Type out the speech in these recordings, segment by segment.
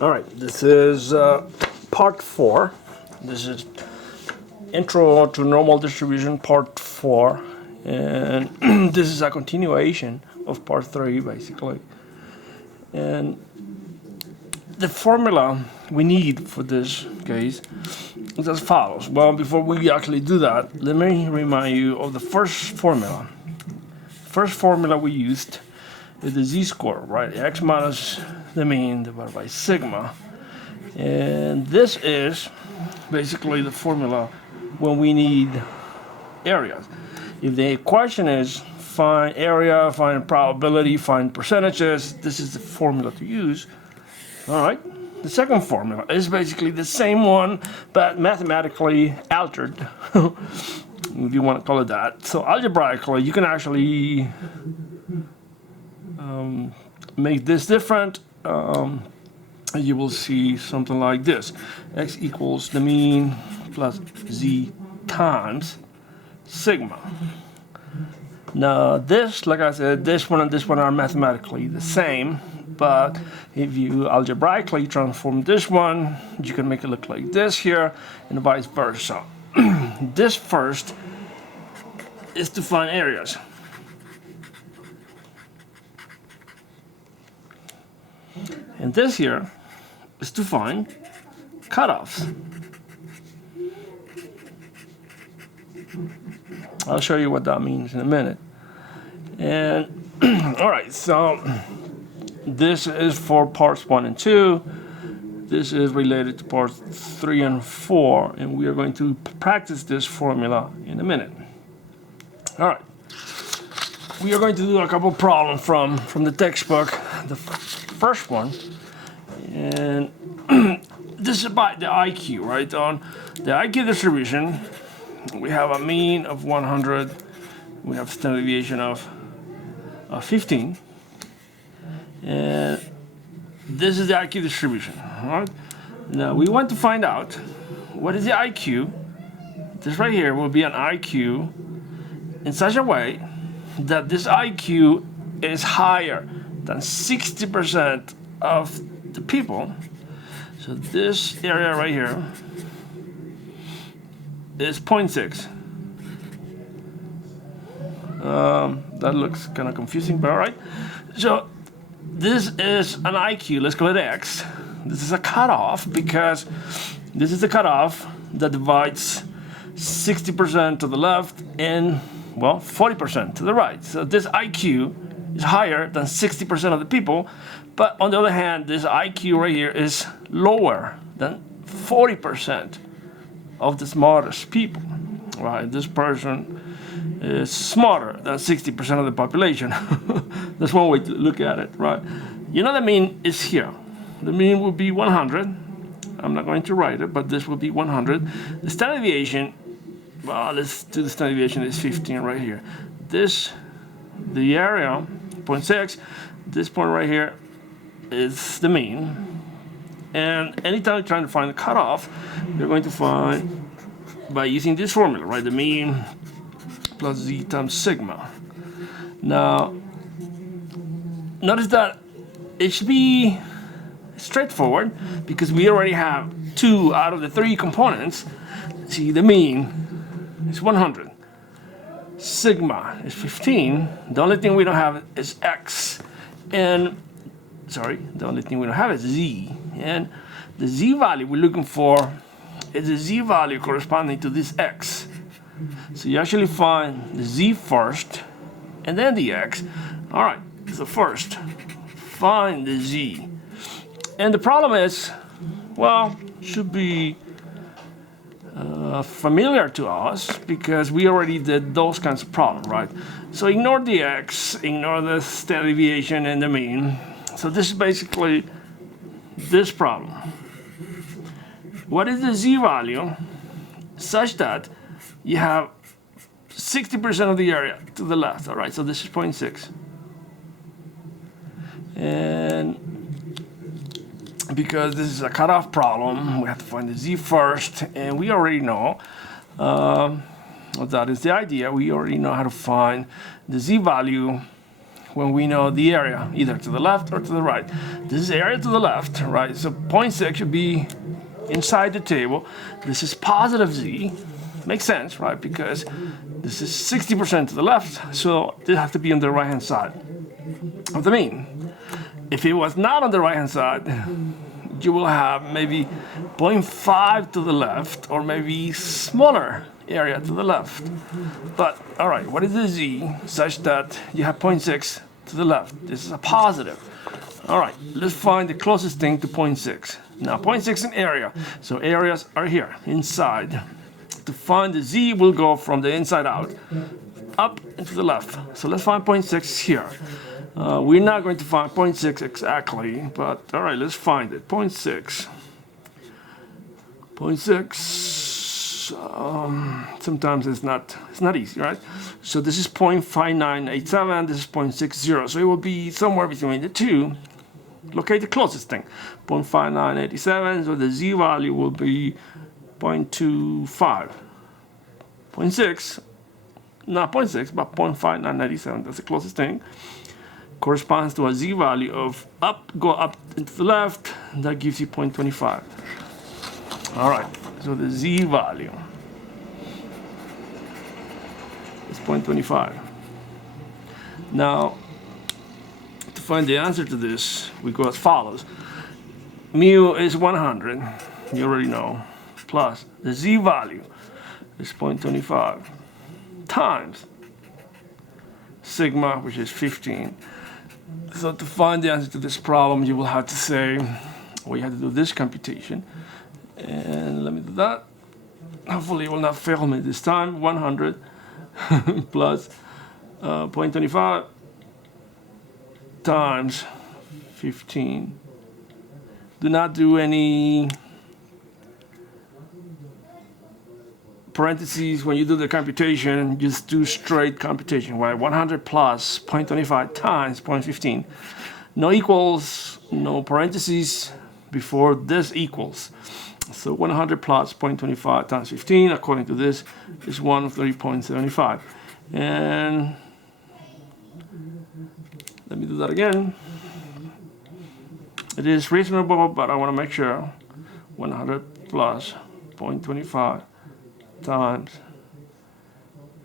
All right, this is part 4. This is Intro to Normal Distribution part 4, and this is a continuation of part 3 basically. And the formula we need for this case is as follows. Well, before we actually do that, let me remind you of the first formula. First formula we used is the z-score, right? X minus the mean divided by sigma. And this is basically the formula when we need areas. If the equation is find area, find probability, find percentages, this is the formula to use. All right. The second formula is basically the same one, but mathematically altered, if you want to call it that. So algebraically, you can actually make this different. You will see something like this. X equals the mean plus z times sigma. Now this, like I said, this one and this one are mathematically the same, but if you algebraically transform this one, you can make it look like this here, and vice versa. This first is to find areas. And this here is to find cutoffs. I'll show you what that means in a minute. And all right, so this is for parts 1 and 2. This is related to parts 3 and 4, and we are going to practice this formula in a minute. All right. We are going to do a couple problems from the textbook. The first one, and this is about the IQ, right? On the IQ distribution, we have a mean of 100, we have standard deviation of 15, and this is the IQ distribution. All right? Now we want to find out what is the IQ. This right here will be an IQ in such a way that this IQ is higher than 60% of the people. So this area right here is 0.6. That looks kind of confusing, but all right. So this is an IQ, let's call it X. This is a cutoff because this is the cutoff that divides 60% to the left and, well, 40% to the right. So this IQ is higher than 60% of the people, but on the other hand, this IQ right here is lower than 40% of the smartest people, right? This person is smarter than 60% of the population. That's one way to look at it, right? You know the mean is here. The mean will be 100. I'm not going to write it, but this will be 100. The standard deviation, well, let's do the standard deviation is 15 right here. This, the area, 0.6, this point right here is the mean. And anytime you're trying to find the cutoff, you're going to find by using this formula, right? The mean plus z times sigma. Now, notice that it should be straightforward because we already have 2 out of the 3 components. See, the mean is 100. Sigma is 15. The only thing we don't have is x. And, sorry, the only thing we don't have is z. And the z value we're looking for is the z value corresponding to this x. So you actually find the z first, and then the x. All right, so first, find the z. And the problem is, well, should be familiar to us because we already did those kinds of problems, right? So ignore the x, ignore the standard deviation and the mean. So this is basically this problem. What is the z value such that you have 60% of the area to the left, all right? So this is 0.6. And because this is a cutoff problem, we have to find the z first, and we already know that is the idea. We already know how to find the z value when we know the area, either to the left or to the right. This is area to the left, right? So 0.6 should be inside the table. This is positive z. Makes sense, right? Because this is 60% to the left, so this has to be on the right-hand side of the mean. If it was not on the right-hand side, you will have maybe 0.5 to the left, or maybe smaller area to the left. But all right, what is the z such that you have 0.6 to the left? This is a positive. All right, let's find the closest thing to 0.6. Now 0.6 is an area, so areas are here inside. To find the z, we'll go from the inside out, up and to the left. So let's find 0.6 here. We're not going to find 0.6 exactly, but all right, let's find it. 0.6. 0.6. Sometimes it's not easy, right? So this is 0.5987. This is 0.60. So it will be somewhere between the two. Locate the closest thing. 0.5987. So the z value will be 0.25. 0.6. Not 0.6, but 0.5987. That's the closest thing. Corresponds to a z value of go up into the left. That gives you 0.25. All right, so the z value is 0.25. Now, to find the answer to this, we go as follows. Mu is 100, you already know, plus the z value is 0.25 times sigma, which is 15. So to find the answer to this problem, you will have to say, well, you have to do this computation. And let me do that. Hopefully it will not fail me this time. 100 plus 0.25 times 15. Do not do any parentheses when you do the computation. Just do straight computation, right? 100 plus 0.25 times 0.15. No equals, no parentheses before this equals. So 100 plus 0.25 times 15, according to this, is 130.75. And let me do that again. It is reasonable, but I want to make sure. 100 plus 0.25 times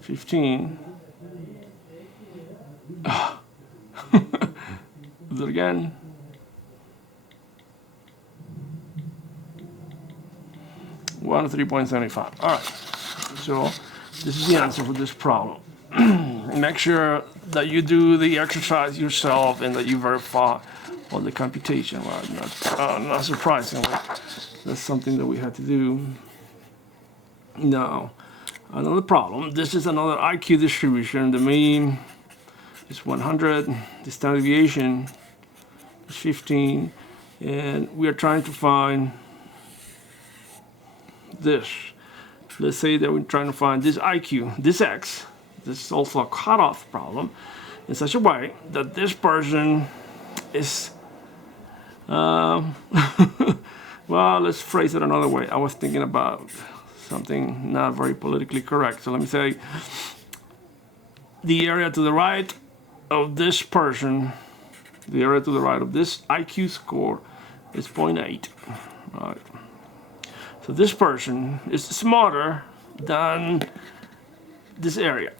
15. Do it again. One 3.75. All right. So this is the answer for this problem. Make sure that you do the exercise yourself and that you verify all the computation. Right? Not surprisingly, that's something that we had to do. Now, another problem. This is another IQ distribution. The mean is 100. The standard deviation is 15, and we are trying to find this. Let's say that we're trying to find this IQ, this X. This is also a cutoff problem in such a way that this person is, well, let's phrase it another way. I was thinking about something not very politically correct. So let me say the area to the right of this person, the area to the right of this IQ score is 0.8. Right. So this person is smarter than this area,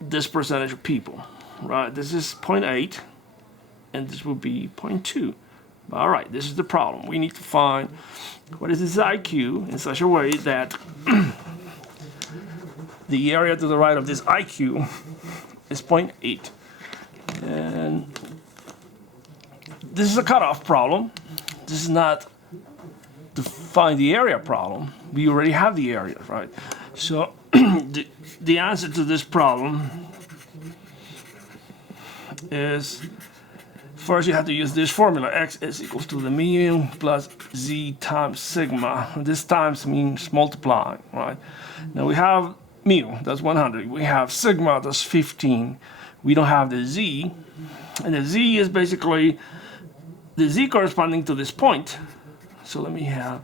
this percentage of people, right? This is 0.8, and this will be 0.2. All right, this is the problem. We need to find what is this IQ in such a way that the area to the right of this IQ is 0.8. And this is a cutoff problem. This is not to find the area problem. We already have the area, right? So the answer to this problem is, first you have to use this formula. X is equals to the mu plus z times sigma. This times means multiplying, right? Now we have mu, that's 100. We have sigma, that's 15. We don't have the z. And the z is basically the z corresponding to this point. So let me have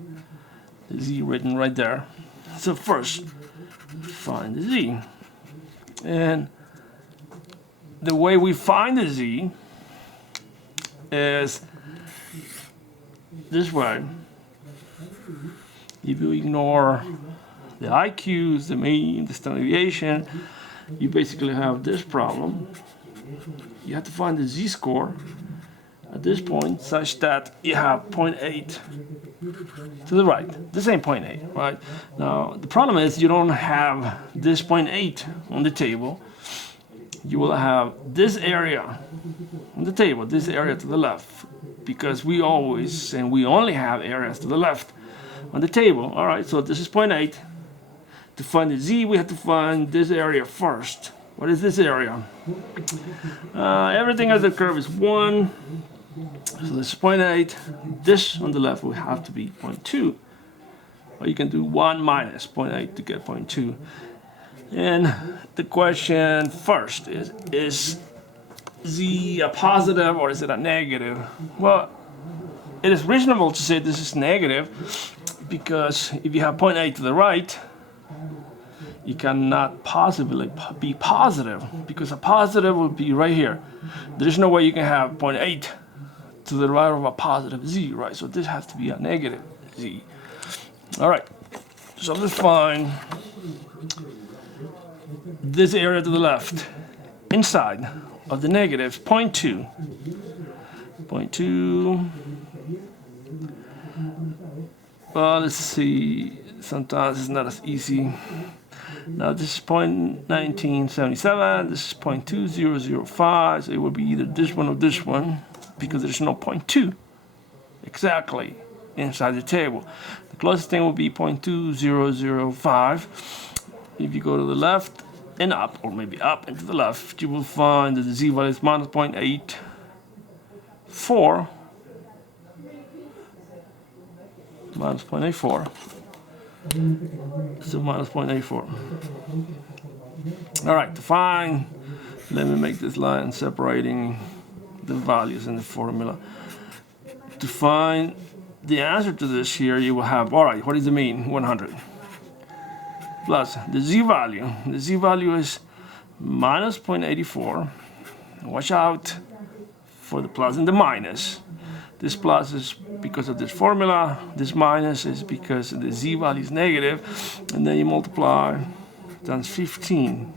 the z written right there. So first, find the z. And the way we find the z is this way. If you ignore the IQs, the mean, the standard deviation, you basically have this problem. You have to find the z-score at this point such that you have 0.8 to the right. This ain't 0.8, right? Now, the problem is you don't have this 0.8 on the table. You will have this area on the table, this area to the left, because we always and we only have areas to the left on the table. All right, so this is 0.8. To find the z, we have to find this area first. What is this area? Everything as the curve is 1. So this is 0.8. This on the left will have to be 0.2. Or you can do 1 minus 0.8 to get 0.2. And the question first is z a positive or is it a negative? Well, it is reasonable to say this is negative because if you have 0.8 to the right, you cannot possibly be positive because a positive will be right here. There's no way you can have 0.8 to the right of a positive z, right? So this has to be a negative z. All right, so let's find this area to the left inside of the negatives, 0.2. 0.2. Well, let's see. Sometimes it's not as easy. Now this is 0.1977. This is 0.2005. So it will be either this one or this one because there's no 0.2 exactly inside the table. The closest thing will be 0.2005. If you go to the left and up, or maybe up and to the left, you will find that the z value is minus 0.84. Minus 0.84. So minus 0.84. All right, to find, let me make this line separating the values in the formula. To find the answer to this here, you will have, all right, what does it mean? 100. Plus the z value. The z value is minus 0.84. Watch out for the plus and the minus. This plus is because of this formula. This minus is because the z value is negative. And then you multiply times 15.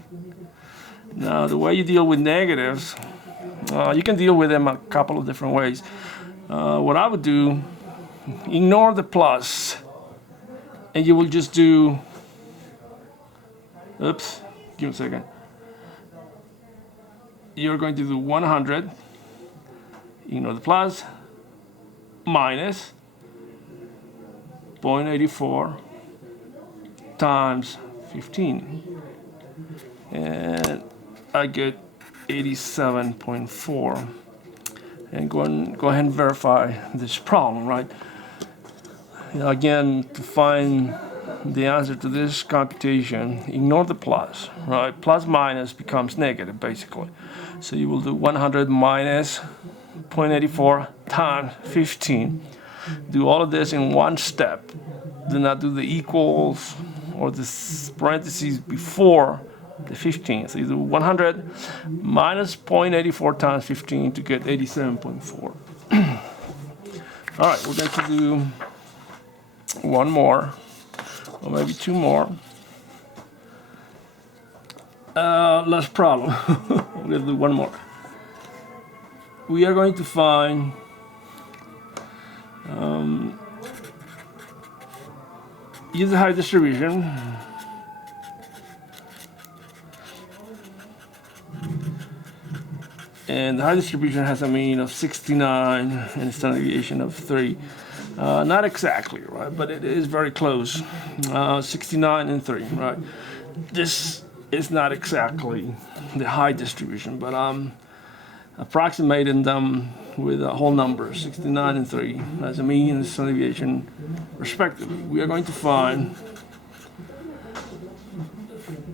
Now, the way you deal with negatives, you can deal with them a couple of different ways. What I would do, ignore the plus, and you will just do, oops, give me a second. You're going to do 100, ignore the plus, minus 0.84 times 15. And I get 87.4. And go ahead and verify this problem, right? Again, to find the answer to this computation, ignore the plus, right? Plus minus becomes negative, basically. So you will do 100 minus 0.84 times 15. Do all of this in one step. Do not do the equals or the parentheses before the 15. So you do 100 minus 0.84 times 15 to get 87.4. All right, we're going to do one more, or maybe two more. Last problem. We're going to do one more. We are going to find use the high distribution. And the high distribution has a mean of 69 and a standard deviation of 3. Not exactly, right, but it is very close. 69 and 3, right? This is not exactly the high distribution, but I'm approximating them with whole numbers, 69 and 3, as a mean and standard deviation, respectively. We are going to find,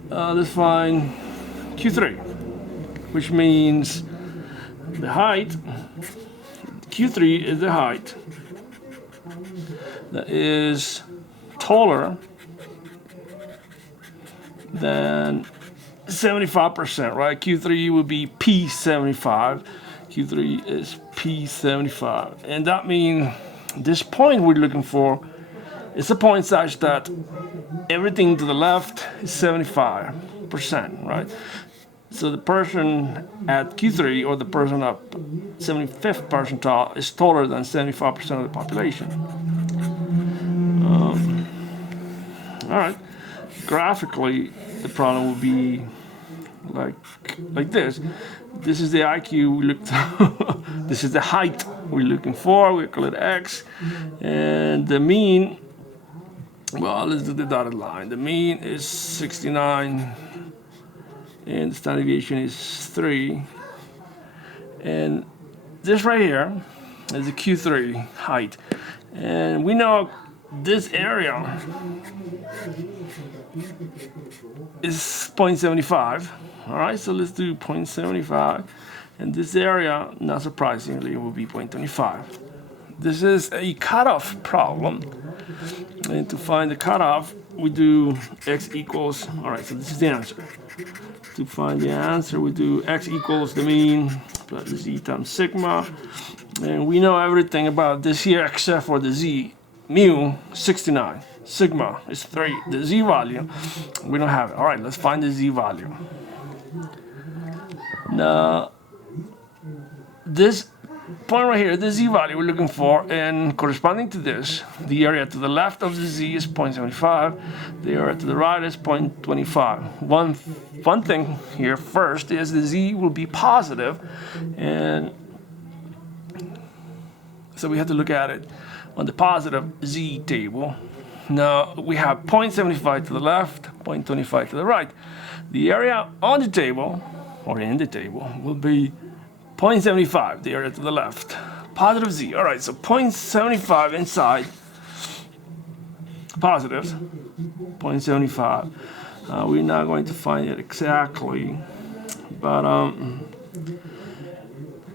let's find Q3, which means the height, Q3 is the height that is taller than 75%, right? Q3 will be P75. Q3 is P75. And that means this point we're looking for is a point such that everything to the left is 75%, right? So the person at Q3 or the person up 75th percentile is taller than 75% of the population. All right. Graphically, the problem will be like this. This is the IQ we looked. This is the height we're looking for. We call it X, and the mean. Well, let's do the dotted line. The mean is 69, and the standard deviation is 3. And this right here is the Q3 height, and we know this area is 0.75. All right, so let's do 0.75, and this area, not surprisingly, will be 0.25. This is a cutoff problem, and to find the cutoff, we do x equals. All right, so this is the answer. To find the answer, we do x equals the mean plus z times sigma, and we know everything about this here except for the z. Mu 69, sigma is 3. The z value, we don't have it. All right, let's find the z value. Now, this point right here, the z value we're looking for, and corresponding to this, the area to the left of the z is 0.75, the area to the right is 0.25. One thing here first is the z will be positive, and so we have to look at it on the positive z table. Now we have 0.75 to the left, 0.25 to the right. The area on the table, or in the table, will be 0.75, the area to the left. Positive z. All right, so 0.75 inside, positives, 0.75. We're not going to find it exactly, but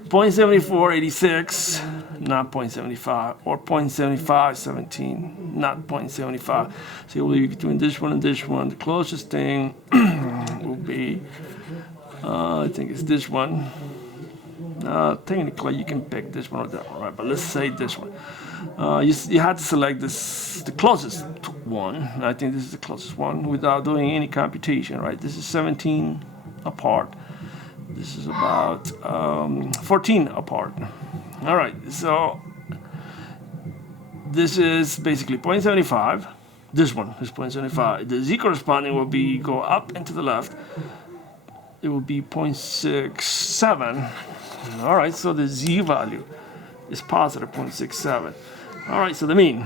0.7486, not 0.75, or 0.7517, not 0.75. So it will be between this one and this one. The closest thing will be, I think it's this one. Technically, you can pick this one or that one, right? But let's say this one. You had to select this, the closest one. I think this is the closest one without doing any computation, right? This is 17 apart. This is about 14 apart. All right, so this is basically 0.75. This one is 0.75. The z corresponding will be go up and to the left. It will be 0.67. All right, so the z value is positive 0.67. All right, so the mean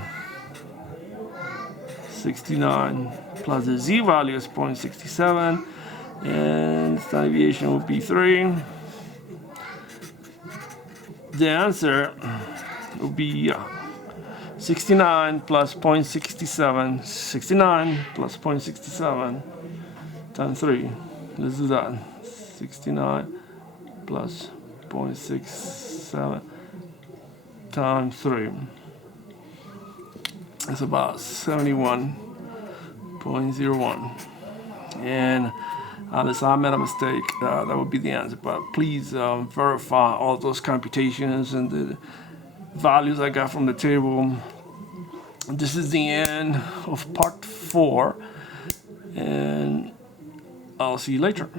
69 plus the z value is 0.67, and standard deviation will be 3. The answer will be 69 plus 0.67. 69 plus 0.67 times 3. Let's do that. 69 plus 0.67 times 3. It's about 71.01. And unless I made a mistake, that would be the answer. But please verify all those computations and the values I got from the table. This is the end of part 4, and I'll see you later.